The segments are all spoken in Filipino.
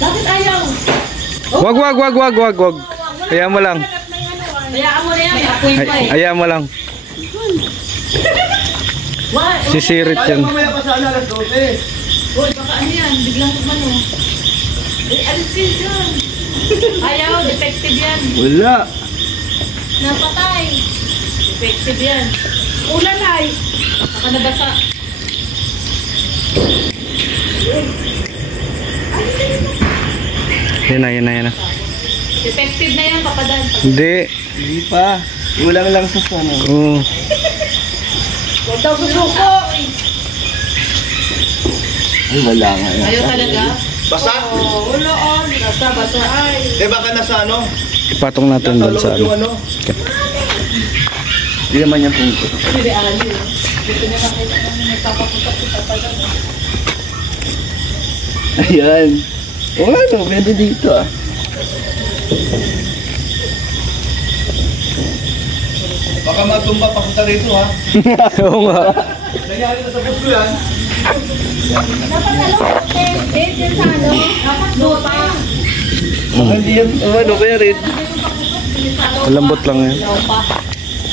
Bakit ayaw? Wag. Hayaan mo lang. Hayaan mo na yan. Apoy pa eh. Hayaan mo lang. Sisirit yan. Mamaya pa sana alas 12. Uy, baka ano yan? Biglang kumano. Alis kayo dyan. Ayaw, defective yan. Wala. Napatay. Defective yan. Ulan ay. Baka nabasa. Yan na. Defective na yan, papadan. Hindi. Hindi pa. Ulang lang sa ano. Oo. Huwag daw susuko. Ay, wala nga yan. Ayaw talaga? Basa? Oo, wala on. Basa. Ay. Eh baka nasa ano? Ipatong natin doon sa yung ano. Hindi naman yan punto. Hindi, ali. Dito niya makita na nagpapaputak si papadan. Ayan. O ano, pwede dito ah. Baka matumba pa kita rito ha. Oo nga. Nangyari na sa puso yan. Dapat din sa ano? Dapat lupa. Hindi yan. Ano kaya rin? Malambot lang yan. Lupa.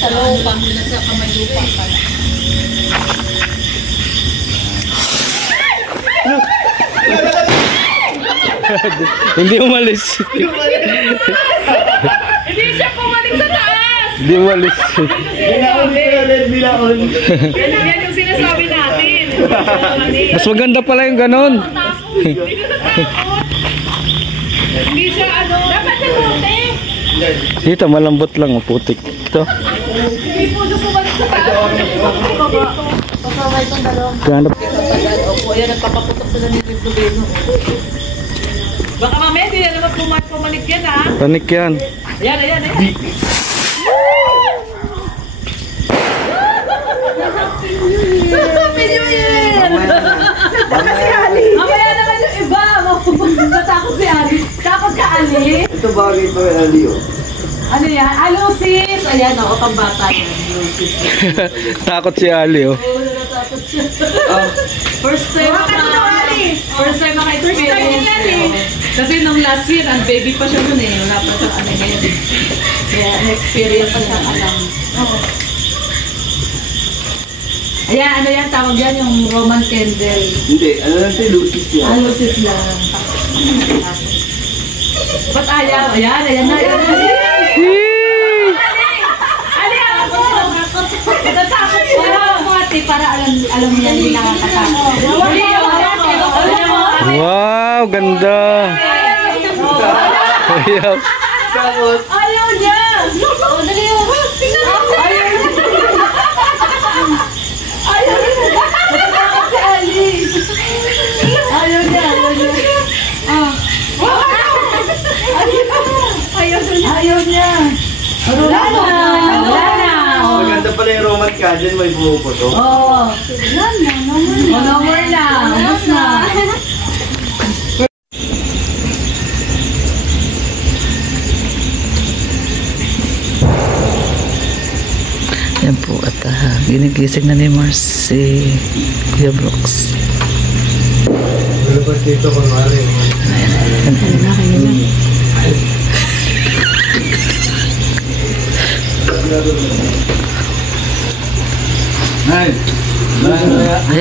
Sa lupa. Sa kamay lupa pala. Hindi umalis. Hindi siya pumaling sa taas! Hindi umalis. Bilaon. Yan yung sinasabi natin. Mas maganda pala yung ganon. Hindi ka natakot. Hindi siya ano. Dapat sa lote. Dito malambot lang, putik. Ito. Hindi po doon pumaling sa taas. Pagkaway itong dalawang. Ganap. Opo, yan nagpapaputok sila ni Ribdobeno. Baka mamaya hindi na naman pumalit yan ha. Panik yan. Ayan. Happy New Year! Mamaya naman yung iba. Matakot si Ali. Takot ka, Ali? Ito bagay pa kay Ali oh. Ano yan? Alusis! Ayan o, pambata yan. Alusis. Takot si Ali, oh. Oo, natatakot siya. First time maka-experience. Kasi nung last year, ang baby pa siya nun eh. Wala pa siyang ano ngayon. Kaya na-experience pa siyang alam. Ayan, ano yan? Tawag yan yung Roman candle. Hindi, ano lang ito, lucis yan. Alusis lang. Ba't ayaw? Ayan na. Ali ako! Natatakot siya. Para alam niya hindi nakakatakot. Wow, ganda. Ayaw. Ayaw niya! Dali mo. Ayaw niya. Natatakot si Ali. Ayaw niya. Ayaw niya. Wala na. Maganda pala yung Roman candle, may bumuputo. Oo. No more na. Mas na. Yan po at ginigising na ni Mars si Kuya Brooks. Wala pa dito kung mali.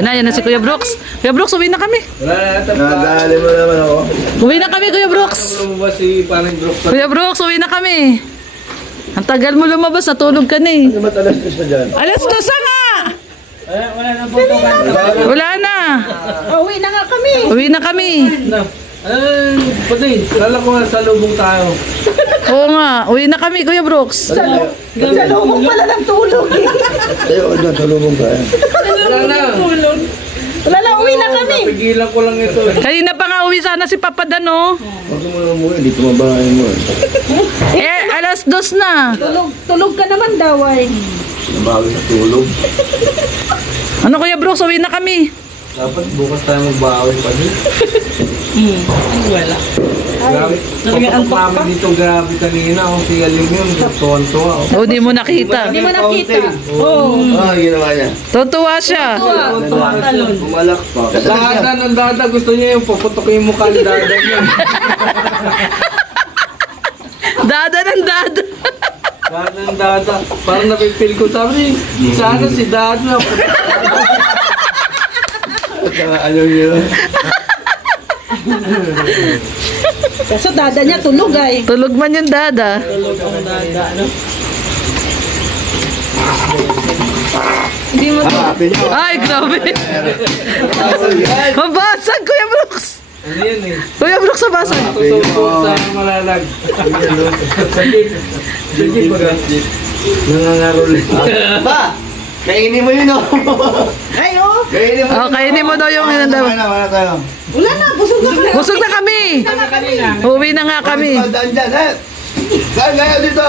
Ayan na si Kuya Brooks. Kuya Brooks, uwi na kami. Nadali mo naman ako. Uwi na kami, Kuya Brooks. Kuya Brooks, uwi na kami. Ang tagal mo lumabas, natulog ka na eh. Ano ba't alas 2 pa dyan? Alas 2 nga! Wala na po ito. Wala na. Uwi na nga kami. Uwi na kami. Pati, lala ko nga sa lubong tayo. Oo nga, uwi na kami, Kuya Brooks. Sa lubong pala ng tulog eh. Tayo, doon, tulubong ka. Wala na. Wala na, uwi na kami. Napigilan ko lang ito. Kanina pa nga uwi sana si Papa Dano. Huwag mo na umuwi, di tumabahay mo. Alas 2 na. Tulog ka naman daw ay. Nabawi sa tulog. Ano, Kuya Brooks, uwi na kami. Dapat bukas tayo magbawi pa din. Wala. Grabe. Kapag mama dito, grabe kanina. Si Aling yun, tuwan-tuwa. Oh, di mo nakita. Hindi mo nakita. Ginawa niya. Tutuwa siya. Bumalak pa. Dada ng dada, gusto niya yung puputok yung mukha ni dada niya. Dada ng dada. Dada ng dada. Parang napipil ko. Sabi sana si dada. Ano yun? Kaso dada niya tulog ay. Tulog man yung dada. Hindi mo Ay, grabe. Mabasag, Kuya Brooks. Ano yan eh? Kuya Brooks, mabasag. Tutupo sa malalag. Sige baga. Nangangarol. Ba! Kainin mo yun, oh! Ay, oh. Kainin mo. Oh, kainin mo daw yung hinanda. Wala tayo. Wala na, busog na. Busog na kami. Uwi na nga kami. Dumadaan dyan, eh! Saan kayo dito?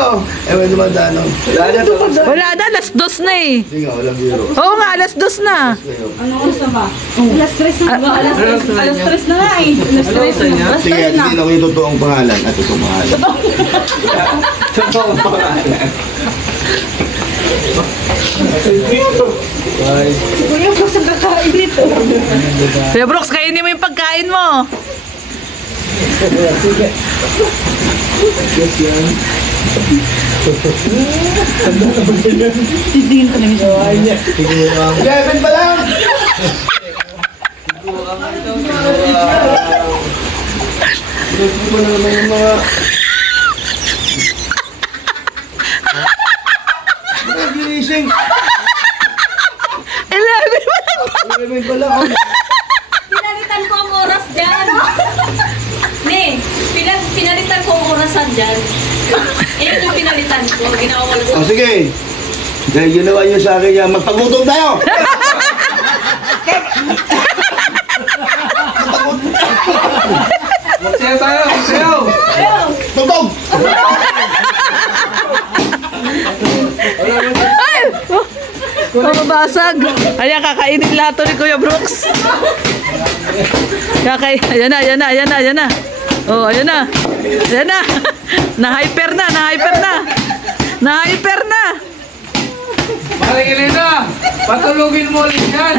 Ewan dumadaan, oh. Wala na to. Wala na, alas 2 na eh. Sige nga, walang biro. Oo nga, alas 2 na. Ano oras na ba? Alas 3 na ba? Alas 3 na nga eh. Alas 3 na. Alas Sige, 3 na. hindi lang yung totoong pangalan at totoong pangalan. Totoong pangalan. Kuya, busog na kain dito. Kuya Brooks, kainin mo yung pagkain mo. Titingin ko na yung 11 pa lang! Gusto ko na naman yung mga... Mga ginising! 11 pa lang. 11 pa lang, oh. Pinalitan ko ang oras dyan. Ne, pinalitan ko ang orasan dyan. Ayun yung pinalitan ko. Ginawa ko lang. Oh, sige. Dahil ginawa niyo sa akin yan, magpagutom tayo! Magsayaw tayo! Magsayaw! Tugtog! Ay! Mababasag. Ayan, kakainin lahat to ni Kuya Brooks. Ayan na, ayan na, ayan na, ayan na. Oh, ayan na. Ayan na. Na-hyper na, na-hyper na. Na-hyper na. Maring Elena! Patulugin mo ulit yan!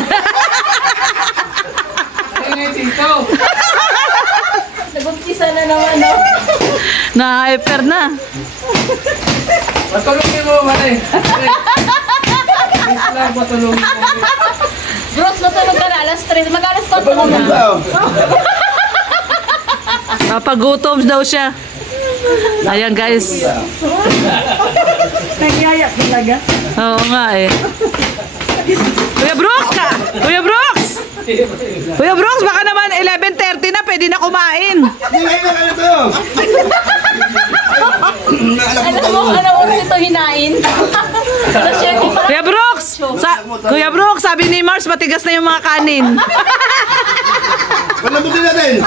Ayun dito! Nag-umpisa na naman, no? Na-hyper na. Patulugin mo, Mare! Please lang, patulugin mo. Brooks, matulog ka na. Alas 3. Mag-alas 4 Magpagutom na. tayo! Papagutom daw siya. Ayan guys. nagyaya talaga. Oo nga eh. Kuya Brooks ka! Kuya Brooks! Kuya Brooks, baka naman 11:30 na, pwede na kumain. Hindi kayo na kayo tayo! Alam mo, ano oras ito hinain? Alas 7 pa. Kuya Brooks! Kuya Brooks, sabi ni Mars, matigas na yung mga kanin. Palabutin natin!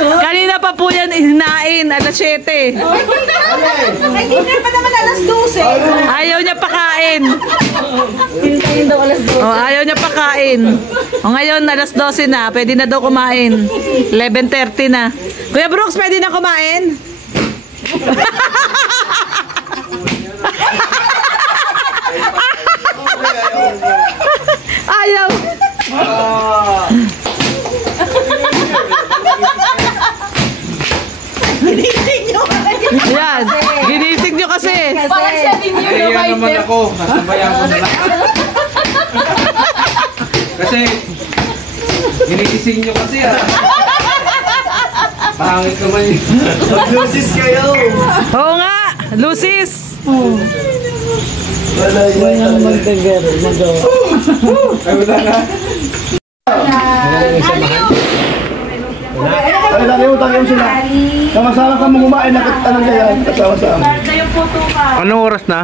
Kanina pa po yan hinain, alas 7. Ay, dinner pa naman alas 12. Ayaw niya pakain. Hintayin daw alas 12. Oh, ayaw niya pakain. O ngayon, alas 12 na, pwede na daw kumain. 11:30 na. Kuya Brooks, pwede na kumain? Ayaw. Ginising nyo. Yan, ginising niyo kasi. Parang 7 years na Kaya naman ako, nasabayan ko na lang. Kasi, ginigising nyo kasi ah. Pangit naman yun. Mag-lusis kayo! Oo nga, Lucis. Wala yun. Ay, wala na. Ay, tayo sila. Sama-sama ka mong kumain, nakatalang kayo. Kasama-sama. Anong oras na?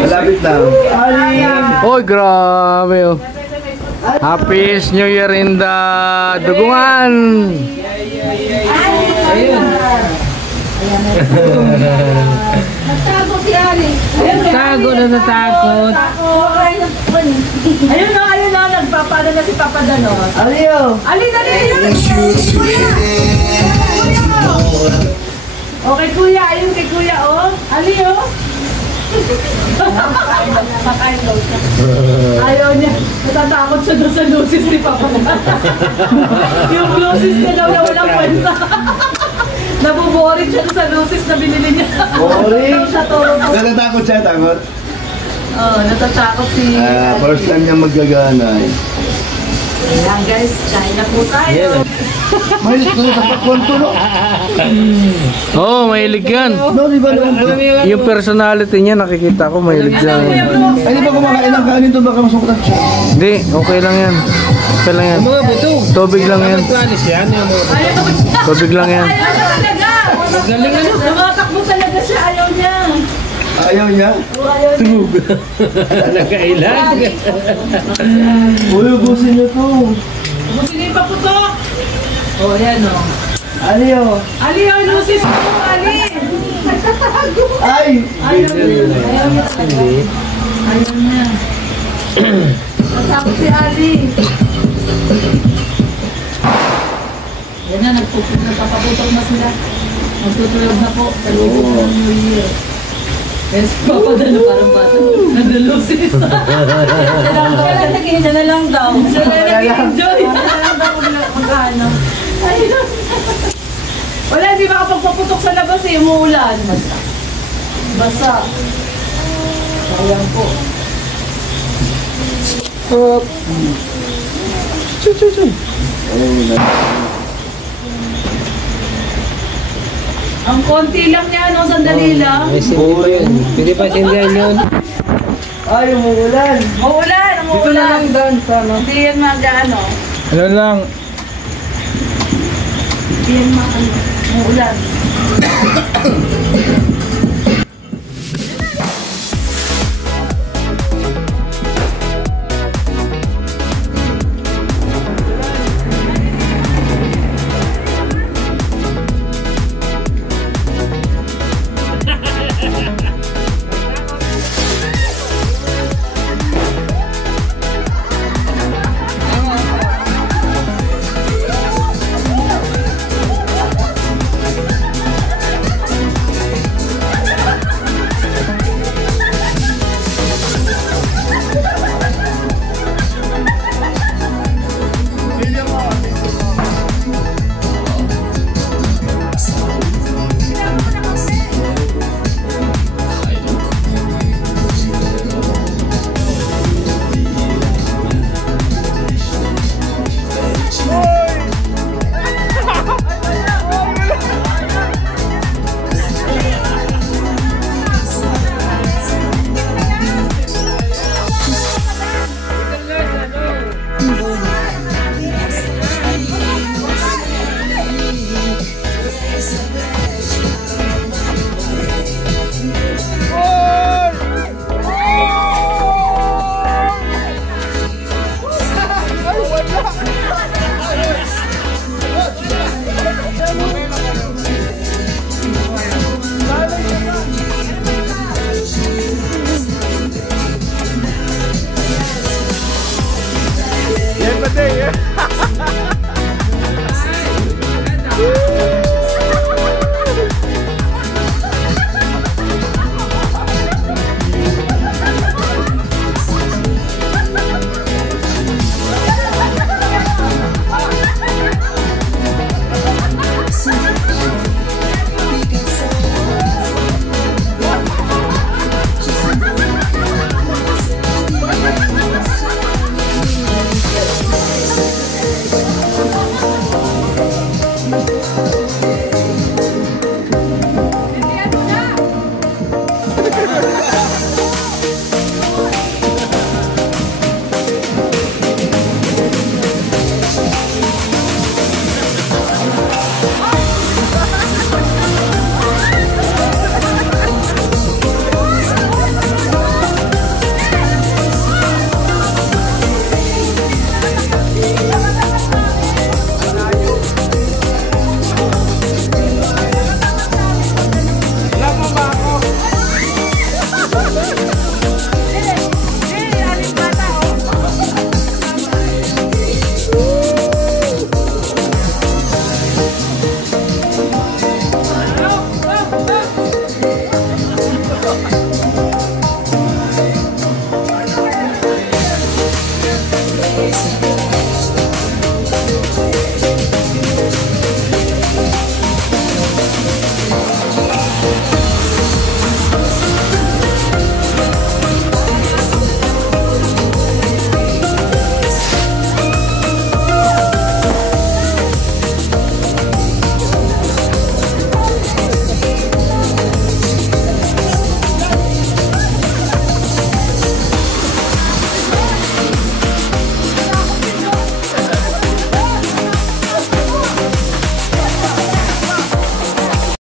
Malapit na. Oy, grabe oh. Happy New Year in the Dugungan. Nagtago si Ali. Tago na natakot. Ayun na, nagpapada na si Papa Danos. Aliyo! Ali, dali! Okay, kuya. Ayun kay kuya, oh. Ali, oh. Makain daw siya. Ayaw niya. Natatakot siya doon sa lusis ni Papa. Yung lusis niya daw na walang kwenta. Nabuboring siya doon sa lusis na binili niya. Boring? Siya tulog. Natatakot siya, takot? Oh, natatakot si... First time niya maggagana eh. Ayan guys, kain na po tayo. May natatakot to, no? Oo, mahilig yan. No, di ba naman to? Yung personality niya, nakikita ko, mahilig siya. Ay, di ba kumakain ng kanin to, baka masukutan siya? Hindi, okay lang yan. Okay lang yan. Mga buto. Tubig lang yan. Magpanis yan. Yung mga buto. Tubig lang yan. Ayaw na talaga. Galing ano? Namatakbo talaga siya, ayaw niya. Ayaw niya? Nagkailan. Uy, ubusin niyo to. Gusto niya ipaputok. Oh, yan o. Aliyo! Ali, oh, lusis mo, Ali. Ay! Ayaw niya talaga. Ayaw niya. Natakot si Ali. Yan na, nagpapaputok na sila. Magtutulog na po sa likod ng New Year. Yes, papadalo parang bata. Nandulusis. Siya na lang daw. Siya na nag-enjoy. Siya na lang daw mag-ano. Wala, hindi makapagpaputok sa labas eh. Umuulan. Basa. Sayang po. Ang konti lang niya, no? Sandali lang. May sindi pa yun. Pwede pa sindihan yun. Ay, umuulan! Umuulan, Dito na lang doon sa ano. Hindi yan mag-ano. Ano lang, Hindi yan mag-ano. Umuulan. Yan pa din,